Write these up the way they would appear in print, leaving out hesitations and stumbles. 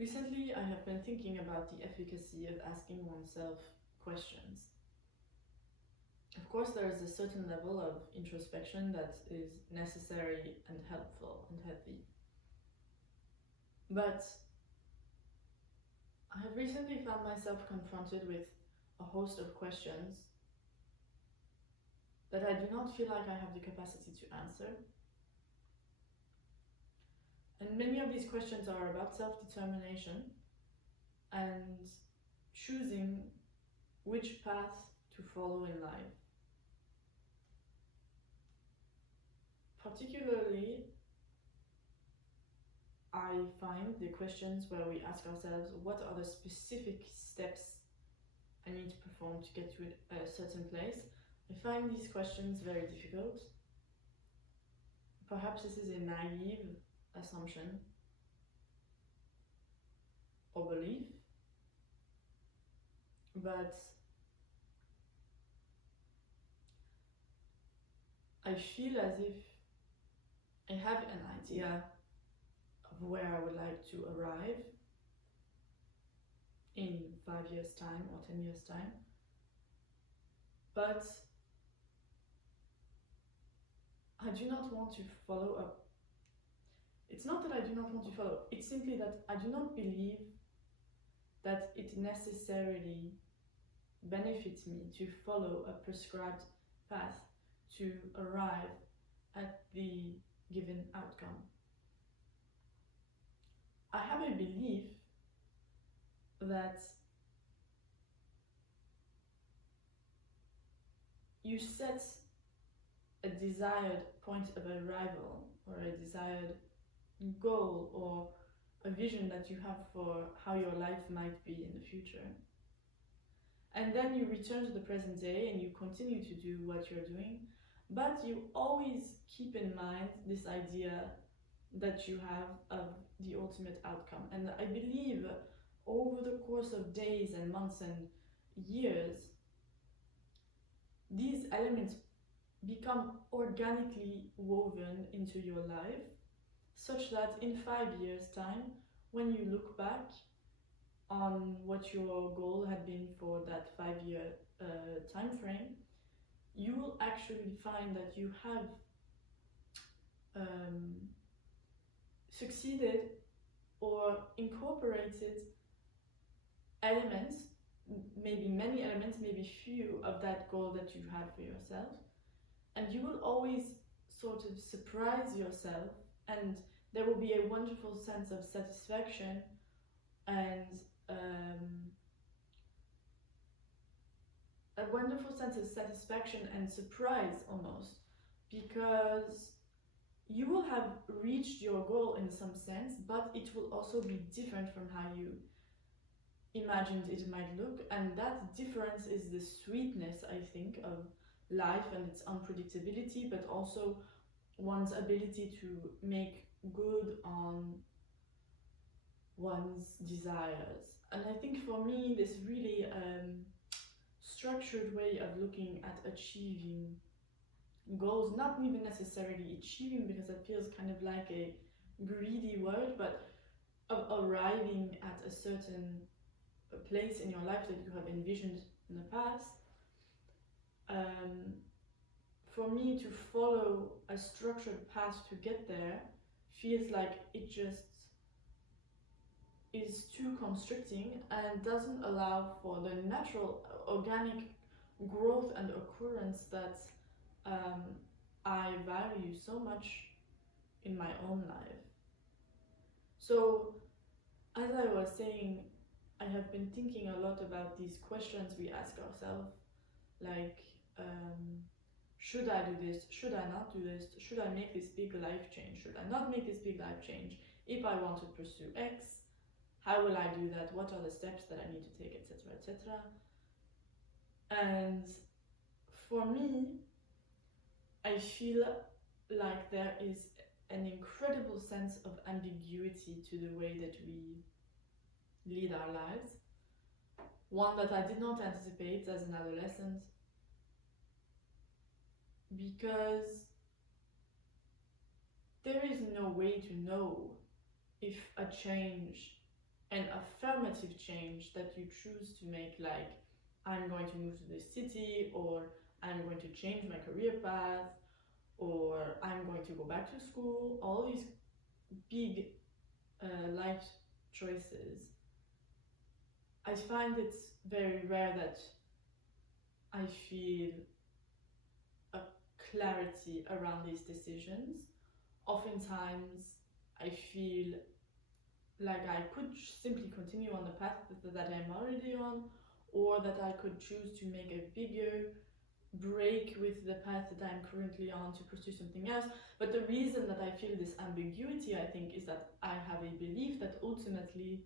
Recently, I have been thinking about the efficacy of asking oneself questions. Of course, there is a certain level of introspection that is necessary and helpful and healthy. But I have recently found myself confronted with a host of questions that I do not feel like I have the capacity to answer. And many of these questions are about self-determination and choosing which path to follow in life. Particularly, I find the questions where we ask ourselves, what are the specific steps I need to perform to get to a certain place? I find these questions very difficult. Perhaps this is a naive assumption or belief, but I feel as if I have an idea of where I would like to arrive in 5 years' time or 10 years' time, but I do not want to follow up. It's not that I do not want to follow, it's simply that I do not believe that it necessarily benefits me to follow a prescribed path to arrive at the given outcome. I have a belief that you set a desired point of arrival or a desired goal or a vision that you have for how your life might be in the future. And then you return to the present day and you continue to do what you're doing, but you always keep in mind this idea that you have of the ultimate outcome. And I believe over the course of days and months and years, these elements become organically woven into your life, such that in 5 years' time, when you look back on what your goal had been for that 5-year time frame, you will actually find that you have succeeded or incorporated elements, maybe many elements, maybe few of that goal that you had for yourself. And you will always sort of surprise yourself, and there will be a wonderful sense of satisfaction and a wonderful sense of satisfaction and surprise almost, because you will have reached your goal in some sense, but it will also be different from how you imagined it might look. And that difference is the sweetness, I think, of life and its unpredictability, but also one's ability to make good on one's desires. And I think for me, this really structured way of looking at achieving goals, not even necessarily achieving, because it feels kind of like a greedy word, but of arriving at a certain place in your life that you have envisioned in the past. For me, to follow a structured path to get there feels like it just is too constricting and doesn't allow for the natural organic growth and occurrence that I value so much in my own life. So, as I was saying, I have been thinking a lot about these questions we ask ourselves, like, should I do this? Should I not do this? Should I make this big life change? Should I not make this big life change? If I want to pursue X, how will I do that? What are the steps that I need to take, etc., etc. And for me, I feel like there is an incredible sense of ambiguity to the way that we lead our lives. One that I did not anticipate as an adolescent, because there is no way to know if a change an affirmative change that you choose to make, like I'm going to move to this city, or I'm going to change my career path, or I'm going to go back to school, all these big life choices, I find it's very rare that I feel a clarity around these decisions. Oftentimes, I feel like I could simply continue on the path that I'm already on, or that I could choose to make a bigger break with the path that I'm currently on to pursue something else. But the reason that I feel this ambiguity, I think, is that I have a belief that ultimately,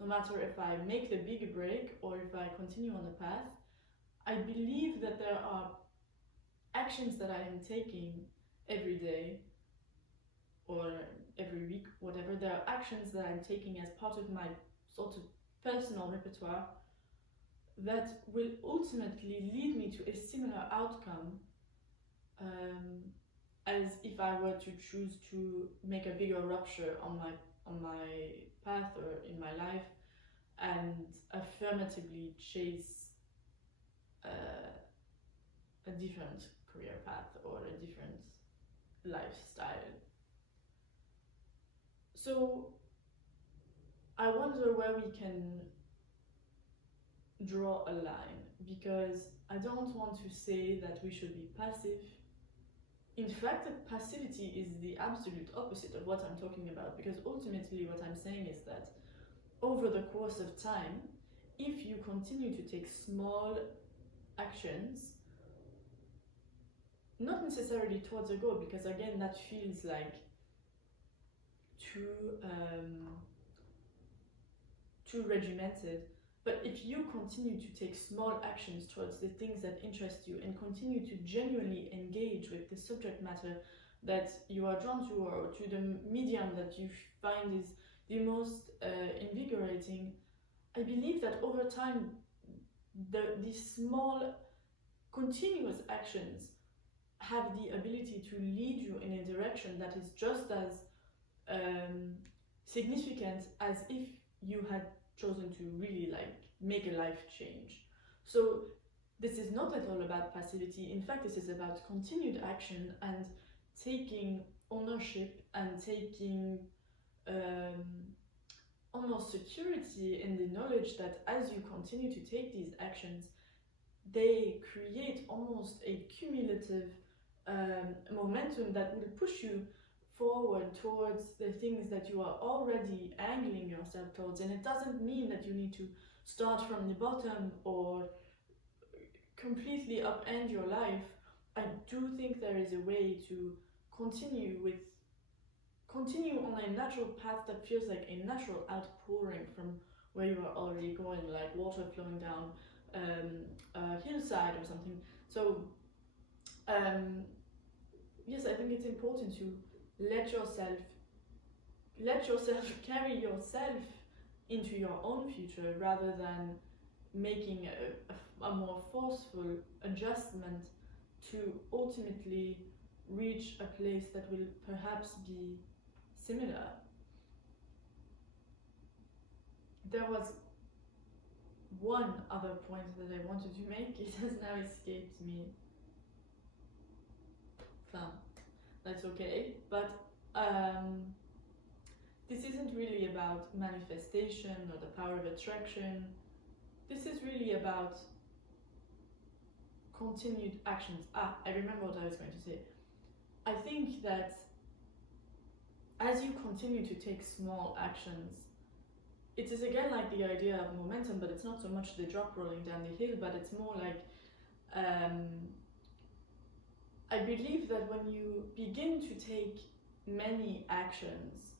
no matter if I make the big break or if I continue on the path, I believe that there are actions that I am taking every day or every week, whatever. There are actions that I'm taking as part of my sort of personal repertoire that will ultimately lead me to a similar outcome as if I were to choose to make a bigger rupture on my path or in my life and affirmatively chase a different career path or a different lifestyle. So I wonder where we can draw a line, because I don't want to say that we should be passive. In fact, that passivity is the absolute opposite of what I'm talking about, because ultimately what I'm saying is that over the course of time, if you continue to take small actions, not necessarily towards a goal, because again that feels like too regimented, but if you continue to take small actions towards the things that interest you and continue to genuinely engage with the subject matter that you are drawn to, or to the medium that you find is the most invigorating, I believe that over time these small continuous actions have the ability to lead you in a direction that is just as significant as if you had chosen to really make a life change. So this is not at all about passivity. In fact, this is about continued action and taking ownership and taking almost security in the knowledge that as you continue to take these actions, they create almost a cumulative momentum that will push you forward towards the things that you are already angling yourself towards. And it doesn't mean that you need to start from the bottom or completely upend your life. I do think there is a way to continue on a natural path that feels like a natural outpouring from where you are already going, like water flowing down a hillside or something. So yes, I think it's important to let yourself carry yourself into your own future, rather than making a more forceful adjustment to ultimately reach a place that will perhaps be similar. There was one other point that I wanted to make. It has now escaped me. That's okay, but this isn't really about manifestation or the power of attraction. This is really about continued actions. I remember what I was going to say. I think that as you continue to take small actions, it is again like the idea of momentum, but it's not so much the drop rolling down the hill, but it's more like I believe that when you begin to take many actions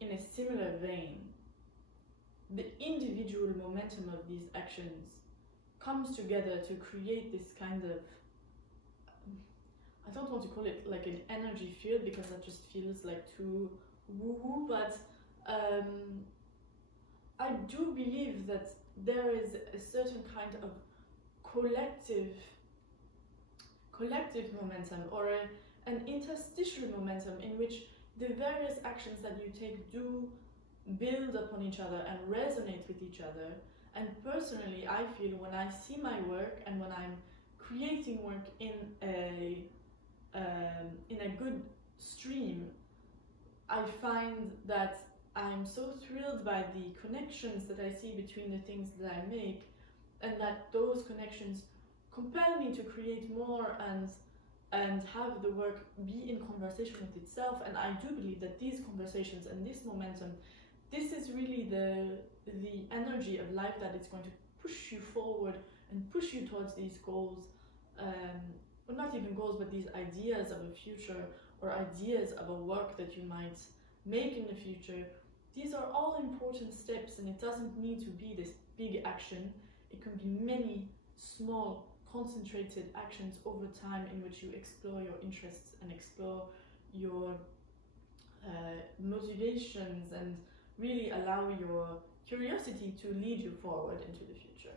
in a similar vein, the individual momentum of these actions comes together to create this kind of, I don't want to call it like an energy field, because that just feels like too woo-woo, but I do believe that there is a certain kind of collective momentum, or an interstitial momentum, in which the various actions that you take do build upon each other and resonate with each other. And personally, I feel when I see my work and when I'm creating work in a good stream, I find that I'm so thrilled by the connections that I see between the things that I make, and that those connections compel me to create more and have the work be in conversation with itself. And I do believe that these conversations and this momentum, this is really the energy of life that is going to push you forward and push you towards these goals, or not even goals, but these ideas of a future or ideas of a work that you might make in the future. These are all important steps, and it doesn't need to be this big action. It can be many small concentrated actions over time in which you explore your interests and explore your motivations and really allow your curiosity to lead you forward into the future.